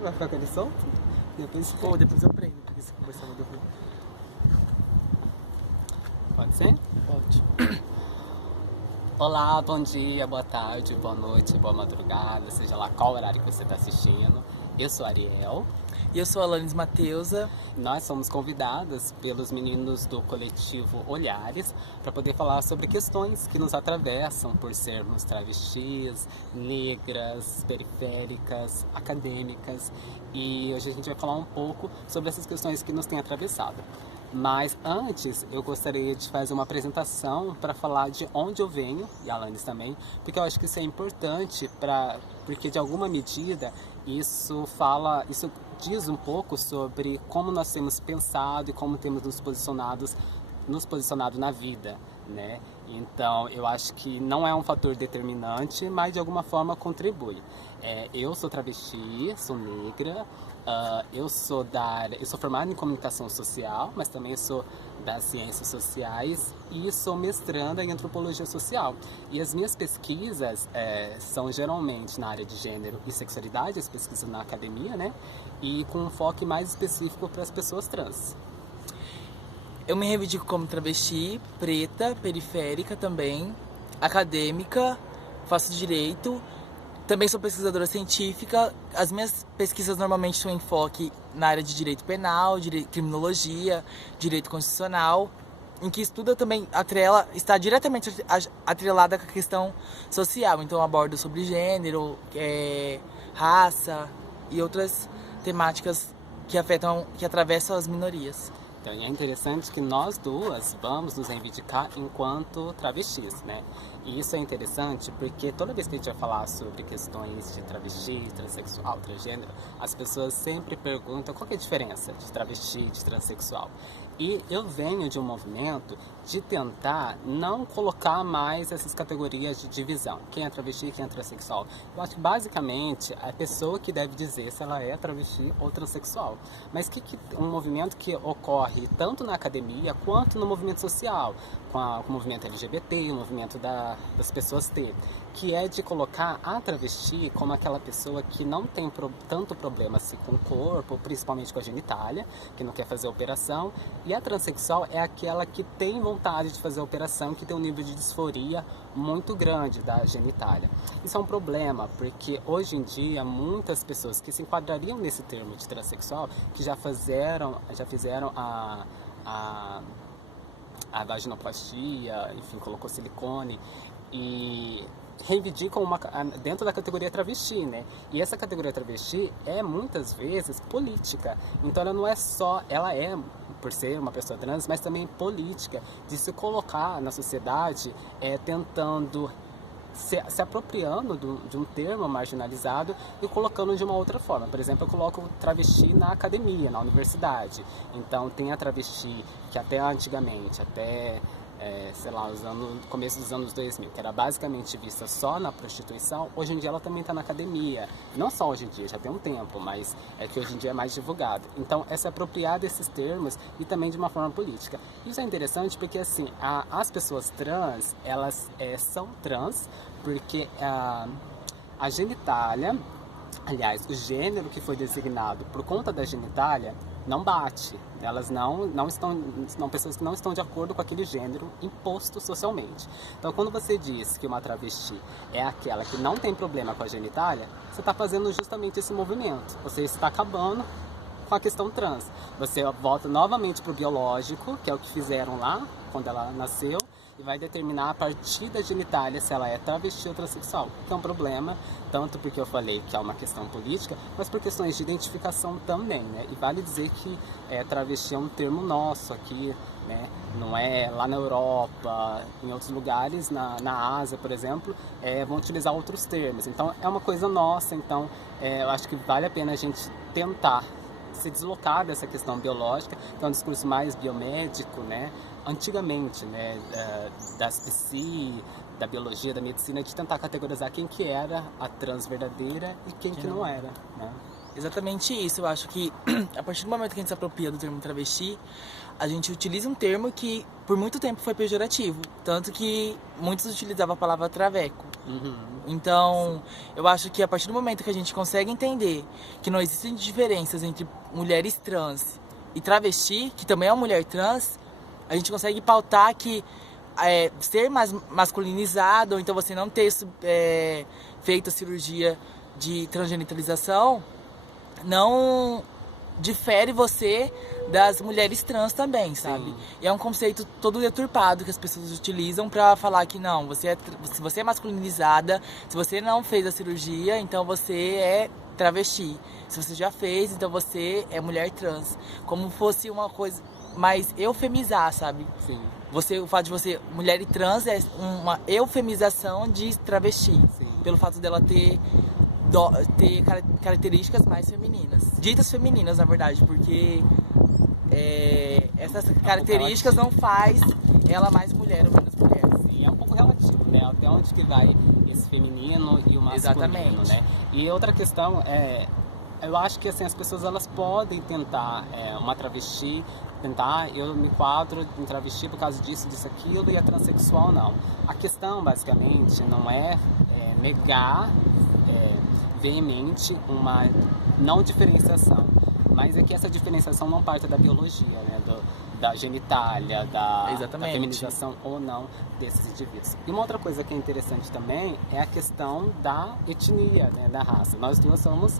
Vai ficar com ele solto? Depois, Pô, depois eu prendo, porque se conversar muito ruim. pode ser? Pode. Olá, bom dia, boa tarde, boa noite, boa madrugada, seja lá qual horário que você está assistindo. Eu sou a Ariel. E eu sou a Alanis Mateusa. Nós somos convidadas pelos meninos do coletivo Olhares para poder falar sobre questões que nos atravessam por sermos travestis, negras, periféricas, acadêmicas. E hoje a gente vai falar um pouco sobre essas questões que nos têm atravessado. Mas antes eu gostaria de fazer uma apresentação para falar de onde eu venho, e a Alanis também, porque eu acho que isso é importante porque de alguma medida isso diz um pouco sobre como nós temos pensado e como temos nos posicionado na vida, né? Então, eu acho que não é um fator determinante, mas de alguma forma contribui. Eu sou travesti, sou negra, eu sou formado em comunicação social, mas também sou das ciências sociais e sou mestranda em antropologia social. E as minhas pesquisas são geralmente na área de gênero e sexualidade, as pesquisas na academia, né? E com um foco mais específico para as pessoas trans. Eu me reivindico como travesti, preta, periférica também, acadêmica, faço direito. Também sou pesquisadora científica. As minhas pesquisas normalmente têm enfoque na área de direito penal, criminologia, direito constitucional, em que estuda também está diretamente atrelada com a questão social. Então eu abordo sobre gênero, raça e outras temáticas que atravessam as minorias. Então, é interessante que nós duas vamos nos reivindicar enquanto travestis, né? E isso é interessante porque toda vez que a gente vai falar sobre questões de travesti, transexual, transgênero, as pessoas sempre perguntam qual que é a diferença de travesti e de transexual. E eu venho de um movimento de tentar não colocar mais essas categorias de divisão. Quem é travesti e quem é transexual. Eu acho que basicamente a pessoa que deve dizer se ela é travesti ou transexual. Mas um movimento que ocorre tanto na academia quanto no movimento social, com o movimento LGBT, o movimento das pessoas T, que é de colocar a travesti como aquela pessoa que não tem tanto problema assim com o corpo, principalmente com a genitália, que não quer fazer operação, e a transexual é aquela que tem vontade de fazer a operação, que tem um nível de disforia muito grande da genitália. Isso é um problema, porque hoje em dia muitas pessoas que se enquadrariam nesse termo de transexual, que já fizeram a vaginoplastia, enfim, colocou silicone e reivindicam dentro da categoria travesti, né? E essa categoria travesti é muitas vezes política. Então ela não é só, ela é por ser uma pessoa trans, mas também política, de se colocar na sociedade tentando se apropriando de um termo marginalizado e colocando de uma outra forma. Por exemplo, eu coloco travesti na academia, na universidade. Então tem a travesti que até antigamente, começo dos anos 2000, que era basicamente vista só na prostituição, hoje em dia ela também está na academia. Não só hoje em dia, já tem um tempo, mas é que hoje em dia é mais divulgado. Então é se apropriar desses termos e também de uma forma política. Isso é interessante porque assim, as pessoas trans, elas são trans porque a genitália, aliás, o gênero que foi designado por conta da genitália não bate. Elas são pessoas que não estão de acordo com aquele gênero imposto socialmente. Então, quando você diz que uma travesti é aquela que não tem problema com a genitália, você está fazendo justamente esse movimento. Você está acabando com a questão trans. Você volta novamente para o biológico, que é o que fizeram lá, quando ela nasceu, e vai determinar a partir da genitália se ela é travesti ou transexual, que é um problema, tanto porque eu falei que é uma questão política, mas por questões de identificação também, né? E vale dizer que travesti é um termo nosso aqui, né? Não é lá na Europa, em outros lugares, na Ásia, por exemplo, vão utilizar outros termos. Então é uma coisa nossa, então eu acho que vale a pena a gente tentar se deslocar dessa questão biológica, que é um discurso mais biomédico, né? Antigamente, né, das psi, da biologia, da medicina, de tentar categorizar quem que era a trans verdadeira e quem que não era, né? Exatamente isso. Eu acho que a partir do momento que a gente se apropria do termo travesti, a gente utiliza um termo que por muito tempo foi pejorativo, tanto que muitos utilizavam a palavra traveco. Então, eu acho que a partir do momento que a gente consegue entender que não existem diferenças entre mulheres trans e travesti, que também é uma mulher trans, a gente consegue pautar que ser mais masculinizado, ou então você não ter feito a cirurgia de transgenitalização, não difere você das mulheres trans também, sabe? Sim. E é um conceito todo deturpado que as pessoas utilizam pra falar que não, se você é masculinizada, se você não fez a cirurgia, então você é travesti. Se você já fez, então você é mulher trans. Como fosse uma coisa mais eufemizar, sabe? Sim. O fato de você, mulher e trans, é uma eufemização de travesti. Sim. Pelo fato dela ter características mais femininas. Ditas femininas, na verdade, porque essas características não faz ela mais mulher ou menos mulher. Sim, é um pouco relativo, né? Até onde que vai esse feminino e o masculino, Exatamente. né? E outra questão eu acho que assim, as pessoas elas podem tentar uma travesti, eu me enquadro em travesti por causa disso, aquilo, e a transexual não. A questão, basicamente, não é negar veemente uma não diferenciação, mas é que essa diferenciação não parte da biologia, né? Da genitália, da feminização ou não desses indivíduos. E uma outra coisa que é interessante também é a questão da etnia, né? Da raça. Nós duas somos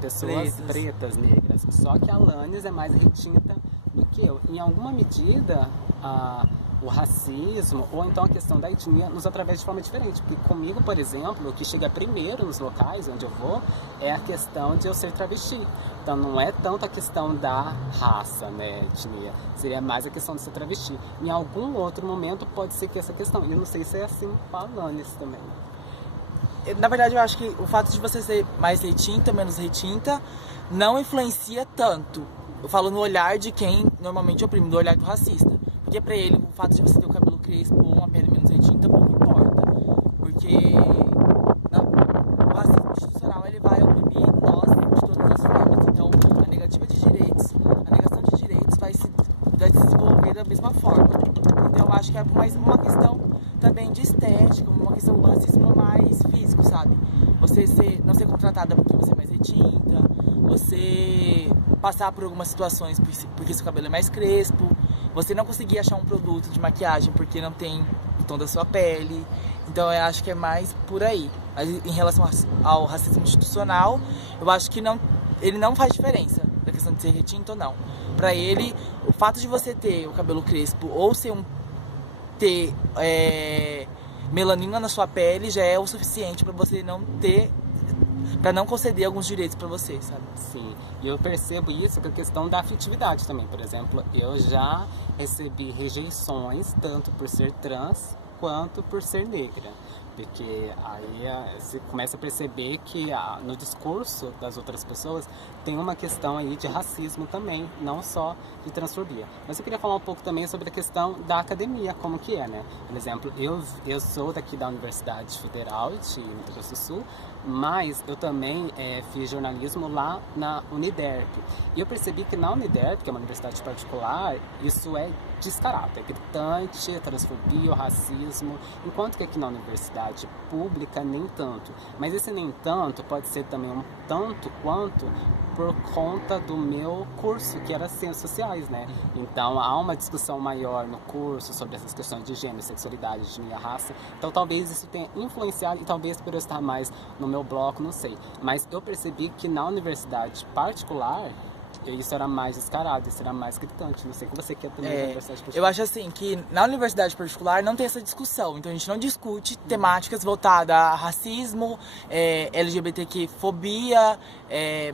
pessoas pretas, negras, só que a Alanis é mais retinta do que eu. Em alguma medida, o racismo ou então a questão da etnia nos atravessa de forma diferente, porque comigo, por exemplo, o que chega primeiro nos locais onde eu vou é a questão de eu ser travesti. Então não é tanto a questão da raça, né, etnia, seria mais a questão de ser travesti. Em algum outro momento pode ser que essa questão, e eu não sei se é assim para a Alanis também. Na verdade, eu acho que o fato de você ser mais retinta, menos retinta, não influencia tanto. Eu falo no olhar de quem normalmente oprime, do olhar do racista. Porque pra ele, o fato de você ter o cabelo crespo ou uma pele menos retinta, pouco importa. Porque o racismo institucional, ele vai oprimir nós de todas as formas. Então, a negativa de direitos, a negação de direitos vai se desenvolver da mesma forma. Então, eu acho que é mais uma questão também de estética, uma questão do racismo mais físico, sabe? Você não ser contratada porque você é mais retinta, você passar por algumas situações porque seu cabelo é mais crespo, você não conseguir achar um produto de maquiagem porque não tem o tom da sua pele. Então eu acho que é mais por aí. Em relação ao racismo institucional, eu acho que ele não faz diferença da questão de ser retinto ou não. Pra ele, o fato de você ter o cabelo crespo ou ter melanina na sua pele já é o suficiente pra você para não conceder alguns direitos pra você, sabe? Sim, e eu percebo isso com a questão da afetividade também. Por exemplo, eu já recebi rejeições tanto por ser trans quanto por ser negra. Porque aí você começa a perceber que no discurso das outras pessoas tem uma questão aí de racismo também, não só de transfobia. Mas eu queria falar um pouco também sobre a questão da academia, como que é, né? Por exemplo, eu sou daqui da Universidade Federal de Mato Grosso do Sul, mas eu também fiz jornalismo lá na Uniderp. E eu percebi que na Uniderp, que é uma universidade particular, isso é descarado, é gritante, a transfobia, o racismo, enquanto que aqui na universidade pública nem tanto. Mas esse nem tanto pode ser também um tanto quanto por conta do meu curso, que era Ciências Sociais, né? Então há uma discussão maior no curso sobre essas questões de gênero, sexualidade, etnia, raça. Então talvez isso tenha influenciado, e talvez por eu estar mais no meu bloco, não sei. Mas eu percebi que na universidade particular, isso era mais descarado, isso era mais gritante. Não sei como você quer também na universidade particular. Eu acho assim que na universidade particular não tem essa discussão. Então a gente não discute temáticas voltadas a racismo, LGBTQ-fobia,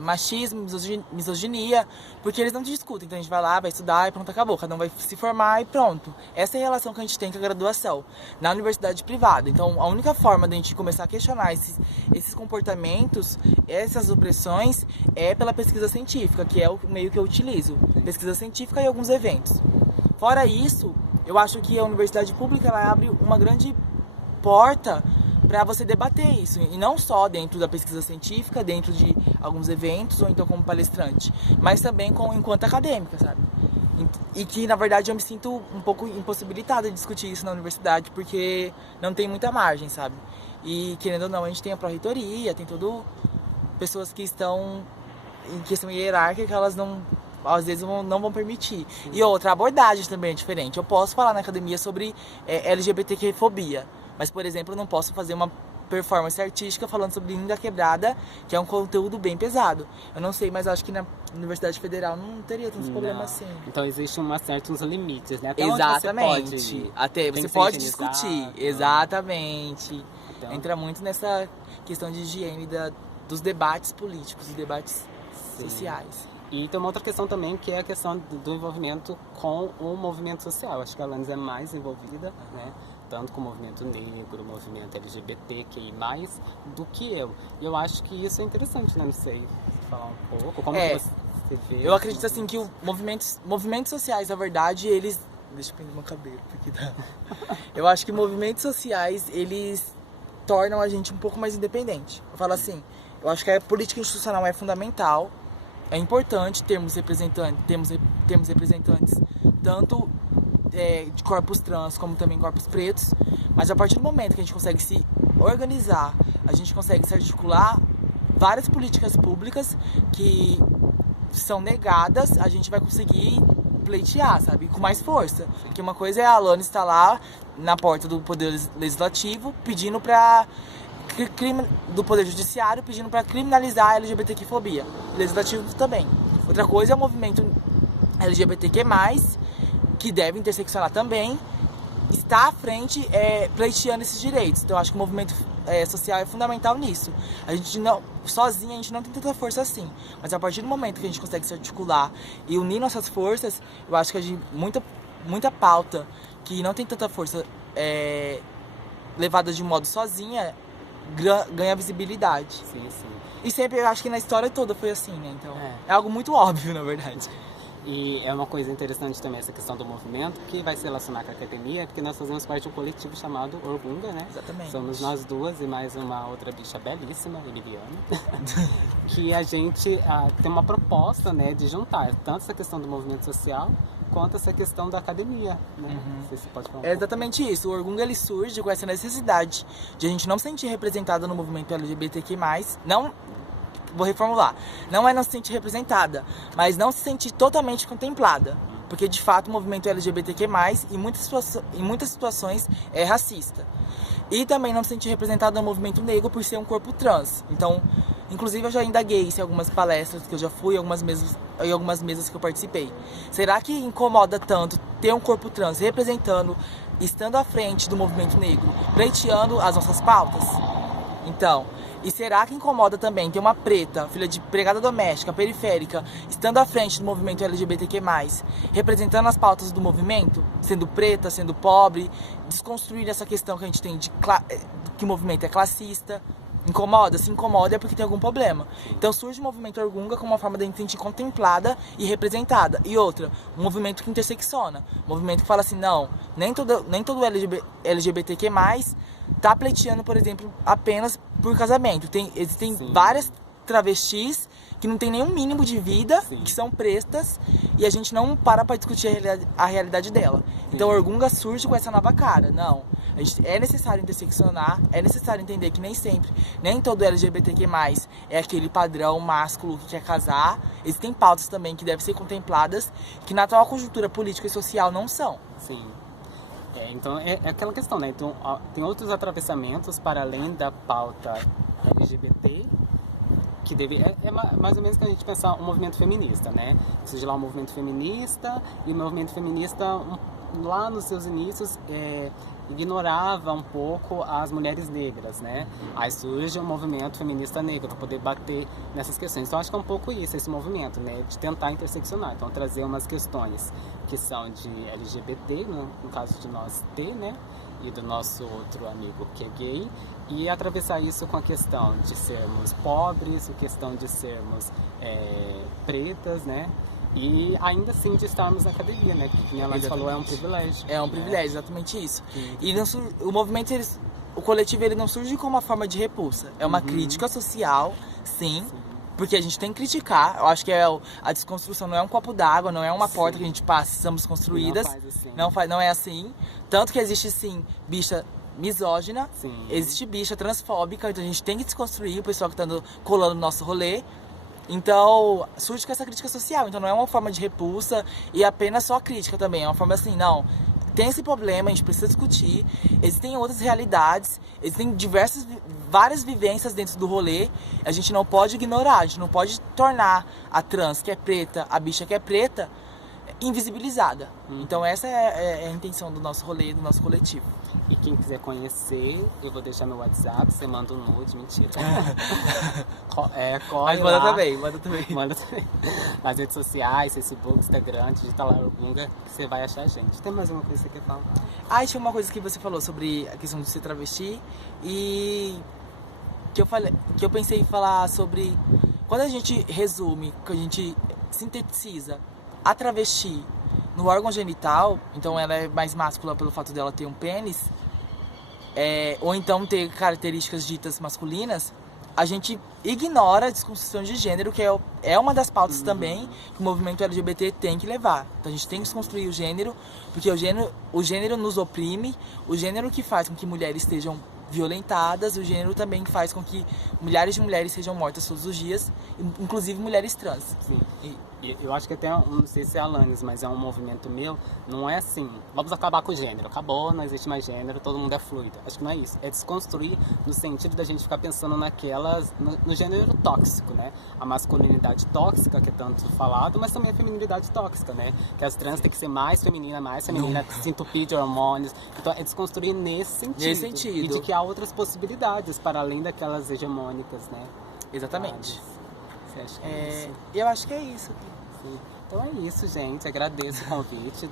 machismo, misoginia, porque eles não discutem. Então a gente vai lá, vai estudar e pronto, acabou. Cada um vai se formar e pronto. Essa é a relação que a gente tem com a graduação na universidade privada. Então a única forma de a gente começar a questionar esses comportamentos, essas opressões, é pela pesquisa científica, que é o meio que eu utilizo. Pesquisa científica e alguns eventos. Fora isso, eu acho que a universidade pública ela abre uma grande porta para você debater isso. E não só dentro da pesquisa científica, dentro de alguns eventos, ou então como palestrante, mas também enquanto acadêmica, sabe? E que, na verdade, eu me sinto um pouco impossibilitada de discutir isso na universidade, porque não tem muita margem, sabe? E, querendo ou não, a gente tem a pró-reitoria, tem tudo pessoas que estão em questão hierárquica que elas não, às vezes, não vão permitir. E outra, a abordagem também é diferente. Eu posso falar na academia sobre LGBTQ-fobia, mas, por exemplo, eu não posso fazer uma performance artística falando sobre Linda Quebrada, que é um conteúdo bem pesado. Eu não sei, mas acho que na Universidade Federal não teria tantos problemas assim. Então existem certos limites, né? Até Exatamente. Onde você pode, até você pode discutir. Exatamente. Então, entra muito nessa questão de higiene dos debates políticos, dos debates sociais. E tem uma outra questão também, que é a questão do envolvimento com o movimento social. Acho que a Alanis é mais envolvida, né? Tanto com o movimento negro, o movimento LGBTQI+, do que eu. E eu acho que isso é interessante, né? Não sei, falar um pouco. Como que você vê? Eu acredito assim que movimentos sociais, na verdade, eles... Deixa eu prender meu cabelo, porque dá. Eu acho que movimentos sociais, eles tornam a gente um pouco mais independente. Eu falo assim, eu acho que a política institucional é fundamental, é importante termos representantes tanto de corpos trans como também corpos pretos, mas a partir do momento que a gente consegue se organizar, a gente consegue se articular várias políticas públicas que são negadas, a gente vai conseguir pleitear, sabe, com mais força. Porque uma coisa é a Alanis estar lá na porta do Poder Legislativo pedindo para do Poder Judiciário pedindo para criminalizar a LGBTQ-fobia. Legislativo também. Outra coisa é o movimento LGBTQ+, que deve interseccionar também, está à frente pleiteando esses direitos. Então eu acho que o movimento social é fundamental nisso. A gente não, sozinho a gente não tem tanta força assim, mas a partir do momento que a gente consegue se articular e unir nossas forças, eu acho que a gente, muita pauta que não tem tanta força levada de modo sozinha ganha visibilidade. Sim, sim. E sempre, eu acho que na história toda foi assim, né? Então é algo muito óbvio, na verdade. E é uma coisa interessante também essa questão do movimento, que vai se relacionar com a academia, porque nós fazemos parte de um coletivo chamado Orgunga, né? Exatamente. Somos nós duas e mais uma outra bicha belíssima, Emiliana, que a gente tem uma proposta, né, de juntar tanto essa questão do movimento social quanto essa questão da academia, né? Não sei se pode falar É exatamente isso. O Orgunga, ele surge com essa necessidade de a gente não se sentir representada no movimento LGBTQ+, não... Vou reformular. Não é não se sentir representada, mas não se sentir totalmente contemplada. Porque, de fato, o movimento LGBTQ+, em muitas situações, é racista. E também não se sentir representada no movimento negro por ser um corpo trans. Então, inclusive, eu já indaguei isso em algumas palestras que eu já fui, em algumas mesas que eu participei. Será que incomoda tanto ter um corpo trans representando, estando à frente do movimento negro, pleiteando as nossas pautas? Então... E será que incomoda também ter uma preta, filha de empregada doméstica, periférica, estando à frente do movimento LGBTQ+, representando as pautas do movimento, sendo preta, sendo pobre, desconstruir essa questão que a gente tem que o movimento é classista? Incomoda? Se incomoda é porque tem algum problema. Então surge o movimento Orgunga como uma forma de a gente se sentir contemplada e representada. E outra, um movimento que intersecciona. Um movimento que fala assim, não, nem todo LGBTQ+, tá pleiteando, por exemplo, apenas por casamento. Existem várias travestis que não tem nenhum mínimo de vida, que são prestas, e a gente não para discutir a realidade dela. Então o Orgunga surge com essa nova cara. Não, é necessário interseccionar, é necessário entender que nem todo LGBTQ+, é aquele padrão másculo que quer casar. Existem pautas também que devem ser contempladas, que na atual conjuntura política e social não são. Sim. Então é aquela questão, né? Então tem outros atravessamentos para além da pauta LGBT, que é mais ou menos que a gente pensar um movimento feminista, né? Seja lá um movimento feminista, e o movimento feminista lá nos seus inícios ignorava um pouco as mulheres negras, né? Aí surge um movimento feminista negro para poder bater nessas questões. Então acho que é um pouco isso, esse movimento, né? De tentar interseccionar, então trazer umas questões que são de LGBT, no caso de nós T, né? E do nosso outro amigo que é gay, e atravessar isso com a questão de sermos pobres, a questão de sermos pretas, né? E ainda assim de estarmos na academia, né? Que como a Laís falou, é um privilégio. É um privilégio, exatamente isso. E o movimento, o coletivo, ele não surge como uma forma de repulsa. É uma crítica social, sim, Porque a gente tem que criticar. Eu acho que a desconstrução não é um copo d'água, não é uma porta que a gente passa e estamos construídas. Não faz assim. Não é assim. Tanto que existe, sim, bicha misógina, Sim. existe bicha transfóbica, então a gente tem que desconstruir o pessoal que tá colando no nosso rolê. Então, surge com essa crítica social. Então não é uma forma de repulsa e apenas só crítica também. É uma forma assim, não, tem esse problema, a gente precisa discutir. Existem outras realidades, existem várias vivências dentro do rolê. A gente não pode ignorar, a gente não pode tornar a trans que é preta, a bicha que é preta, invisibilizada. Então essa é a intenção do nosso rolê, do nosso coletivo. E quem quiser conhecer, eu vou deixar meu WhatsApp, você manda um nude, mentira. Corre Mas manda lá. também. Manda também. Nas redes sociais, Facebook, Instagram, digita lá Orgunga, que você vai achar a gente. Tem mais alguma coisa que você quer falar? Tinha uma coisa que você falou sobre a questão de ser travesti e que eu pensei em falar sobre quando a gente resume, que a gente sintetiza a travesti no órgão genital, então ela é mais máscula pelo fato dela ter um pênis, ou então ter características ditas masculinas, a gente ignora a desconstrução de gênero, que é uma das pautas também que o movimento LGBT tem que levar. Então a gente tem que desconstruir o gênero, porque o gênero nos oprime, o gênero que faz com que mulheres estejam violentadas, o gênero também faz com que milhares de mulheres sejam mortas todos os dias, inclusive mulheres trans. Sim. E eu acho que até, não sei se é a Alanis, mas é um movimento meu, não é assim, vamos acabar com o gênero, acabou, não existe mais gênero, todo mundo é fluido. Acho que não é isso, é desconstruir no sentido da gente ficar pensando no gênero tóxico, né? A masculinidade tóxica, que é tanto falado, mas também a feminilidade tóxica, né? Que as trans têm que ser mais feminina, se entupir de hormônios. Então é desconstruir nesse sentido. E de que há outras possibilidades, para além daquelas hegemônicas, né? Exatamente. Você acha que é isso? Eu acho que é isso. Sim. Então é isso, gente. Agradeço o convite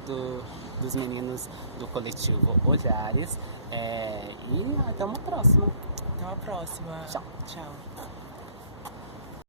dos meninos do coletivo Olhares. E até uma próxima. Até uma próxima. Tchau. Tchau.